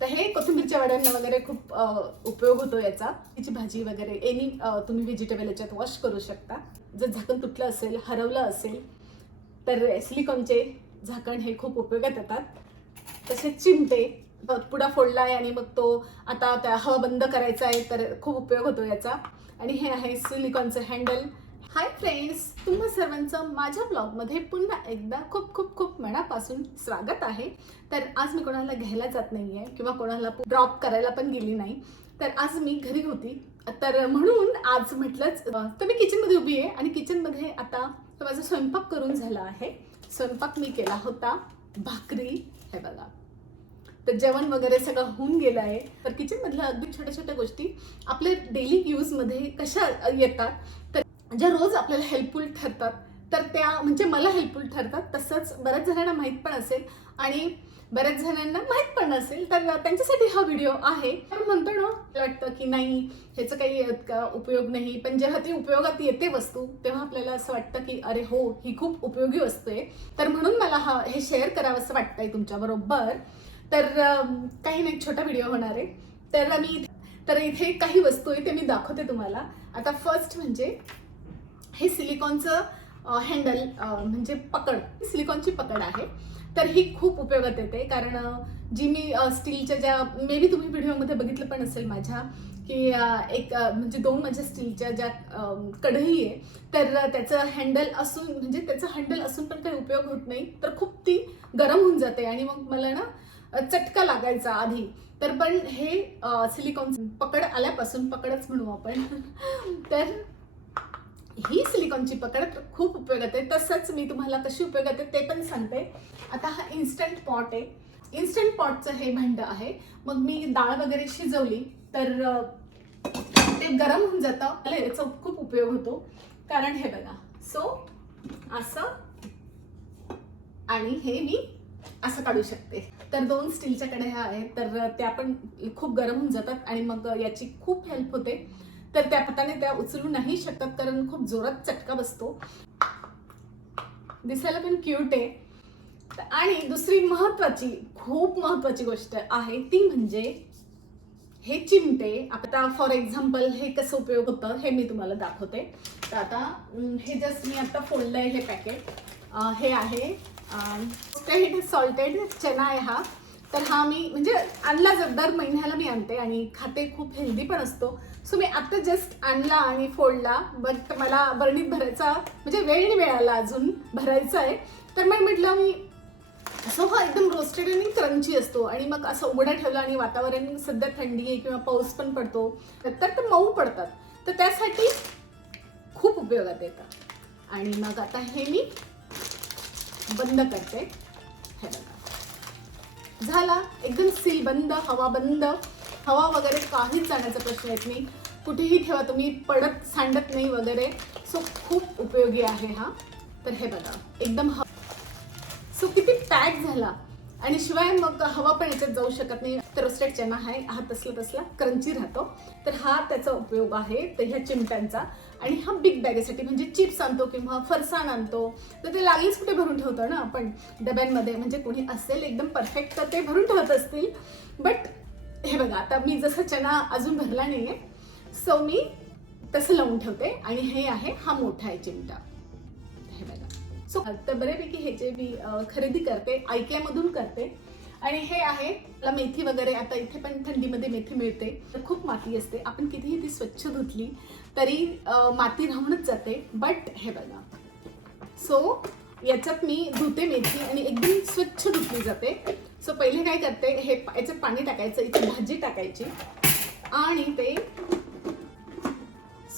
तर हे कोथिंबीरच्या वड्यांना वगैरे खूप उपयोग होतो याचा. त्याची भाजी वगैरे एनी तुम्ही व्हेजिटेबल याच्यात वॉश करू शकता. जर झाकण तुटलं असेल हरवलं असेल तर सिलिकॉनचे झाकण हे खूप उपयोगात येतात. तसेच चिमटे प- पुडा आहे आणि मग तो आता त्या हवा बंद करायचा आहे तर खूप उपयोग होतो याचा. आणि हे आहे सिलिकॉनचं हँडल हाय फ्रेंड्स तुम्हा सर्वांचं माझ्या ब्लॉगमध्ये पुन्हा एकदा खूप खूप खूप मनापासून स्वागत आहे. तर आज मी कोणाला घ्यायला जात नाही आहे किंवा कोणाला ड्रॉप करायला पण गेली नाही. तर आज मी घरी होती. तर म्हणून आज म्हटलंच तर मी किचनमध्ये उभी आहे आणि किचनमध्ये आता माझा स्वयंपाक करून झाला आहे. स्वयंपाक मी केला होता भाकरी. हे बघा. तर जेवण वगैरे सगळं होऊन गेलं आहे. तर किचनमधल्या अगदी छोट्या छोट्या गोष्टी आपल्या डेली यूजमध्ये कशा येतात? तर ज्या रोज आपल्याला हेल्पफुल ठरतात तर त्या म्हणजे मला हेल्पफुल ठरतात. तसंच बऱ्याच जणांना माहीत पण असेल आणि बऱ्याच जणांना माहीत पण नसेल तर त्यांच्यासाठी हा व्हिडिओ आहे. तर म्हणतो ना मला वाटतं की नाही ह्याचं काही का उपयोग नाही पण जेव्हा ती उपयोगात येते वस्तू तेव्हा आपल्याला असं वाटतं की अरे हो ही खूप उपयोगी वस्तू आहे. तर म्हणून मला हा हे शेअर करावं असं वाटतंय तुमच्याबरोबर. तर काही नाही छोटा व्हिडिओ होणार आहे. तर मी तर इथे काही वस्तू आहे ते मी दाखवते तुम्हाला. आता फर्स्ट म्हणजे हे सिलिकॉनचं हँडल म्हणजे पकड सिलिकॉनची पकड आहे. तर ही खूप उपयोगात येते कारण जी मी स्टीलच्या ज्या मे बी तुम्ही व्हिडिओमध्ये बघितलं पण असेल माझ्या की एक म्हणजे दोन माझ्या स्टीलच्या ज्या कढई आहे तर त्याचं हँडल असून म्हणजे त्याचं हँडल असून पण काही उपयोग होत नाही. तर खूप ती गरम होऊन जाते आणि मग मला ना चटका लागायचा आधी. तर पण हे सिलिकॉन पकड आल्यापासून पकडच म्हणू आपण. तर ही सिलिकॉनची पकड खूप उपयोगात आहे. तसंच मी तुम्हाला कशी उपयोगात आहे ते पण सांगते. आता हा इन्स्टंट पॉट आहे. इन्स्टंट पॉटचं हे भांडं आहे. मग मी डाळ वगैरे शिजवली तर ते गरम होऊन जातं. मला याचा खूप उपयोग होतो. कारण हे बघा. सो असं आणि हे मी असं काढू शकते. तर दोन स्टीलच्या कढया आहेत. तर त्या पण खूप गरम होऊन जातात आणि मग याची खूप हेल्प होते. तर त्या हाताने त्या उचलू नाही शकतात कारण खूप जोरात चटका बसतो. दिसायला पण क्यूट आहे. आणि दुसरी महत्वाची खूप महत्वाची गोष्ट आहे ती म्हणजे हे चिमटे आता फॉर एक्झाम्पल हे कसं उपयोग होतं हे मी तुम्हाला दाखवते. तर आता हे जस्ट मी आता आहे हे पॅकेट हे आहे सॉल्टेड चना आहे हा तर हा मी म्हणजे आणला जर दर महिन्याला मी आणते आणि खाते खूप हेल्दी पण असतो. सो मी आत्ता जस्ट आणला आणि फोडला बट मला बरणीत भरायचा म्हणजे वेळ नाही मिळाला अजून भरायचा आहे. तर मग म्हटलं मी सो हा एकदम रोस्टेड आणि क्रंची असतो. आणि मग असं उघडा ठेवला आणि वातावरण सध्या थंडी आहे किंवा पाऊस पण पडतो. तर ते मऊ पडतात. तर त्यासाठी खूप उपयोगात येतात. आणि मग आता हे मी बंद करते. हे बघा. झाला. एकदम सील बंद हवा बंद. हवा वगैरे काहीच जाण्याचा प्रश्न येत नाही. कुठेही ठेवा तुम्ही पडत सांडत नाही वगैरे. सो खूप उपयोगी आहे हा. तर हे बघा. एकदम ह सो किती पॅक झाला. आणि शिवाय मग हवा पण याच्यात जाऊ शकत नाही. तर रोस्टेड चना आहे हा तसला तसला क्रंची राहतो. तर हा त्याचा उपयोग आहे तर ह्या चिमट्यांचा. आणि हा बिग बॅगेसाठी म्हणजे चिप्स आणतो किंवा फरसाण आणतो. तर ते लागलीच कुठे भरून ठेवतो ना आपण? डब्यांमध्ये म्हणजे कोणी असेल एकदम परफेक्ट तर ते भरून ठेवत असतील. बट हे बघा आता मी जसं चना अजून भरला नाही आहे सो मी तसं लावून ठेवते. आणि हे आहे हा मोठा आहे चिमटा. सो तर बऱ्यापैकी ह्याचे मी खरेदी करते ऐकल्यामधून करते. आणि हे आहे मला मेथी वगैरे आता इथे पण थंडीमध्ये मेथी मिळते. तर खूप माती असते. आपण कितीही ती स्वच्छ धुतली तरी माती राहूनच जाते. बट हे बघा. सो याच्यात मी धुते मेथी आणि एकदम स्वच्छ धुतली जाते. सो पहिले काय करते हे याच्यात पाणी टाकायचं इथे भाजी टाकायची. आणि ते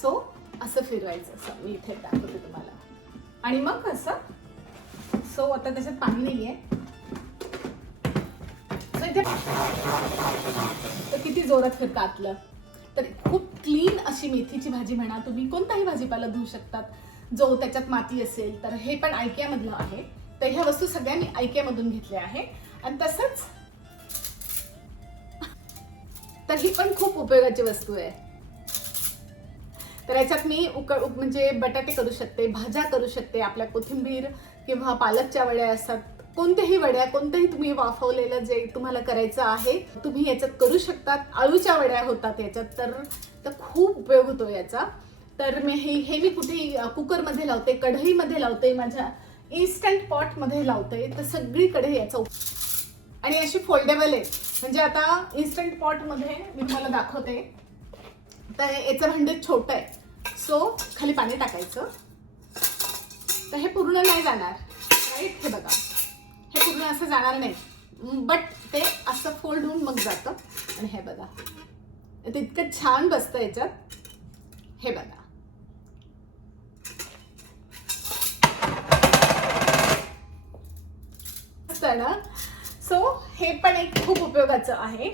सो असं फिरवायचं. असं मी इथे दाखवते तुम्हाला. आणि मग असं सो आता त्याच्यात पाणी नाही आहे तर किती जोरात फिरतं आतलं. तर खूप क्लीन अशी मेथीची भाजी म्हणा तुम्ही कोणताही भाजीपाला धुवू शकतात. जो त्याच्यात माती असेल तर हे पण आयकियामधलं आहे. तर ह्या वस्तू सगळ्या मी आयकियामधून घेतल्या आहे. आणि तसंच तर ही पण खूप उपयोगाची वस्तू आहे. तर याच्यात मी उक उक- म्हणजे बटाटे करू शकते भाज्या करू शकते आपल्या कोथिंबीर किंवा पालकच्या वड्या असतात. कोणत्याही वड्या कोणत्याही तुम्ही वाफवलेलं जे तुम्हाला करायचं आहे तुम्ही याच्यात करू शकतात. आळूच्या वड्या होतात याच्यात तर तर खूप उपयोग होतो याचा. तर मी हे हे मी कुठेही कुकरमध्ये लावते कढईमध्ये लावते माझ्या इन्स्टंट पॉटमध्ये लावते तर सगळीकडे याचा आणि अशी फोल्डेबल आहे. म्हणजे आता इन्स्टंट पॉटमध्ये मी तुम्हाला दाखवते. तर याचं भांडं छोटं आहे. सो खाली पाणी टाकायचं. तर हे पूर्ण नाही जाणार. राईट हे बघा. हे पूर्ण असं जाणार नाही. बट ते असं फोल्ड होऊन मग जातं. आणि हे बघा. ते इतकं छान बसतं याच्यात. हे बघा. ना? सो हे पण एक खूप उपयोगाचं आहे.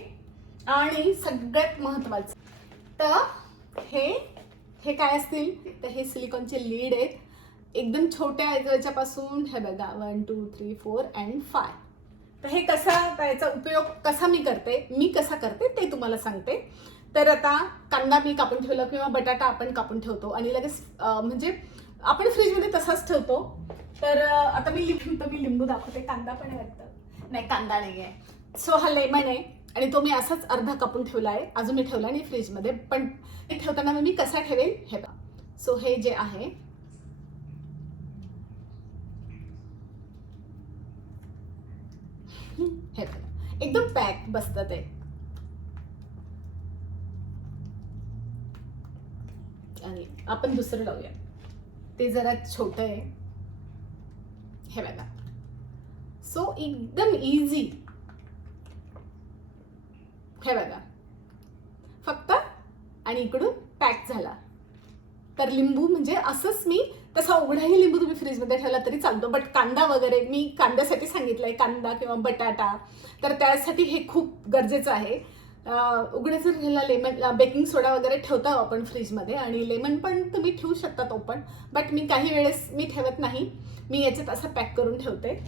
आणि सगळ्यात महत्वाचं. तर हे हे काय असतील? तर हे सिलिकॉनचे लीड आहेत. एकदम छोट्या याच्यापासून हे बघा one two three four and five तर हे कसा त्याचा उपयोग कसा मी करते? मी कसा करते ते तुम्हाला सांगते. तर आता कांदा मी कापून ठेवला किंवा बटाटा आपण कापून ठेवतो आणि लगेच म्हणजे आपण फ्रीजमध्ये तसाच ठेवतो. तर आता मी लिंबू तर मी लिंबू दाखवते. कांदा पण वाटतं नाही कांदा नाही आहे सो हा लेमन आहे आणि तो मी असाच अर्धा कापून ठेवला आहे. अजून मी ठेवला नाही फ्रीजमध्ये पण ते ठेवताना मी कसा ठेवेल हे बघा सो हे जे आहे हे बघा एकदम पॅक बसतं ते. आणि आपण दुसरं लावूया. ते जरा छोट आहे. हे बघा. सो एकदम इझी हे बघा. फक्त आणि इकडून पॅक झाला. तर लिंबू म्हणजे असंच मी तसा उघडाही लिंबू तुम्ही फ्रीजमध्ये ठेवला तरी चालतो. बट कांदा वगैरे मी कांद्यासाठी सांगितलंय कांदा किंवा बटाटा. तर त्यासाठी हे खूप गरजेचं आहे. अं, उघडे जर ह्याला लेमन बेकिंग सोडा वगैरे ठेवता आपण फ्रीजमध्ये आणि लेमन पण तुम्ही ठेवू शकता तो पण. बट मी काही वेळेस मी ठेवत नाही. मी याच्यात असं पॅक करून ठेवते.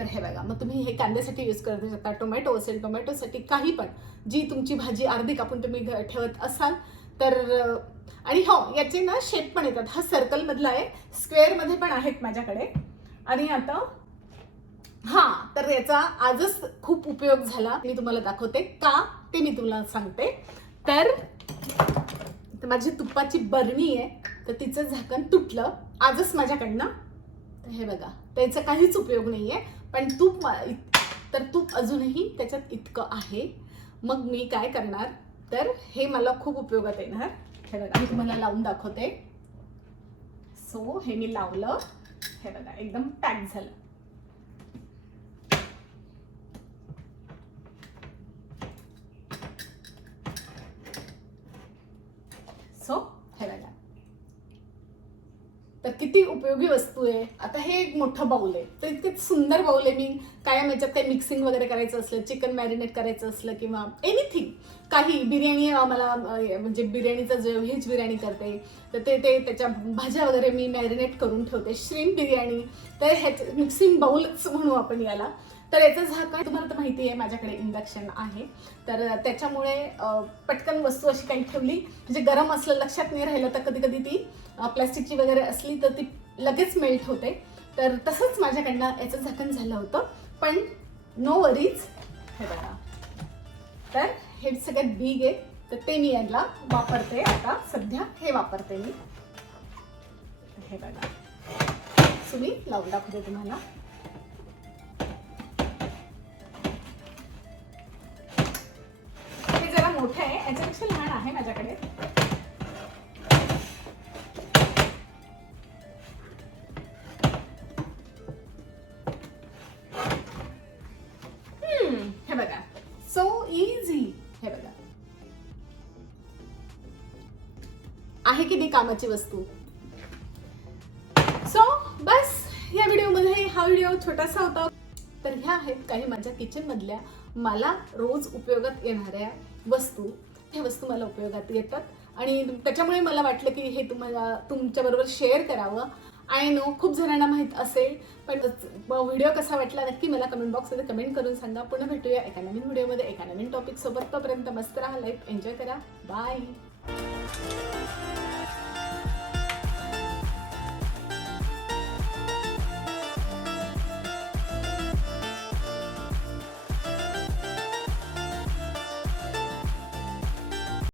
तर हे बघा मग तुम्ही हे कांद्यासाठी यूज करू शकता. टोमॅटो असेल टोमॅटोसाठी काही पण जी तुमची भाजी अर्धी कापून तुम्ही घ- ठेवत असाल तर आणि हो याचे ना शेप पण येतात. हा सर्कलमधला आहे स्क्वेअरमध्ये पण आहेत माझ्याकडे. आणि आता हां तर याचा आजच खूप उपयोग झाला. मी तुम्हाला दाखवते का ते मी तुम्हाला सांगते. तर माझी तुपाची बरणी आहे तर तिचं झाकण तुटलं. आजच माझ्याकडनं. हे बघा त्याचा काहीच उपयोग नाही आहे पण तूप मा- इत- तर तूप अजूनही त्याच्यात इतकं आहे. मग मी काय करणार? तर हे मला खूप उपयोगात येणार. हे बघा मी तुम्हाला लावून दाखवते. सो हे मी लावलं. हे बघा एकदम पॅक झालं सो हे बघा तर किती उपयोगी वस्तू आहे. आता हे एक मोठं बाऊल आहे. तर इतके सुंदर बाऊल आहे. मी कायम याच्यात काही मिक्सिंग वगैरे करायचं असलं चिकन मॅरिनेट करायचं असलं किंवा एनिथिंग काही बिर्याणी मला म्हणजे बिर्याणीचं जे व्हेज बिर्याणी करते तर ते ते त्याच्या भाज्या वगैरे मी मॅरिनेट करून ठेवते. श्रीम बिर्याणी. तर ह्याचं मिक्सिंग बाऊलच म्हणू आपण याला. तर याचं झाकण तुम्हाला तर माहिती आहे माझ्याकडे इंडक्शन आहे. तर त्याच्यामुळे पटकन वस्तू अशी काही ठेवली. म्हणजे गरम असलं लक्षात नाही राहिलं तर कधी कधी ती प्लॅस्टिकची वगैरे असली तर ती लगेच मेल्ट होते. तर तसंच माझ्याकडनं याचं झाकण झालं होतं. पण नो वरीज हे बघा. तर हे सगळ्यात बिग आहे. तर ते मी याला वापरते आता. सध्या हे वापरते मी. हे बघा. सो मी लावून दाखवते तुम्हाला. मोठं आहे. याच्यापेक्षा लहान आहे माझ्याकडे. हे बघा. सो इझी हे बघा. आहे किती कामाची वस्तू? सो बस या व्हिडिओमध्ये हा व्हिडिओ छोटासा होता. तर ह्या आहेत काही माझ्या किचनमधल्या मला रोज उपयोगात येणाऱ्या वस्तू. ह्या वस्तू मला उपयोगात येतात. आणि त्याच्यामुळे मला वाटलं की हे तुम्हाला तुमच्याबरोबर शेअर करावं. आय नो खूप जणांना माहीत असेल पण व्हिडिओ कसा वाटला नक्की मला कमेंट बॉक्समध्ये कमेंट करून सांगा. पुन्हा भेटूया एका नवीन व्हिडिओमध्ये एका नवीन टॉपिकसोबत तोपर्यंत मस्त राहा लाईफ एन्जॉय करा. बाय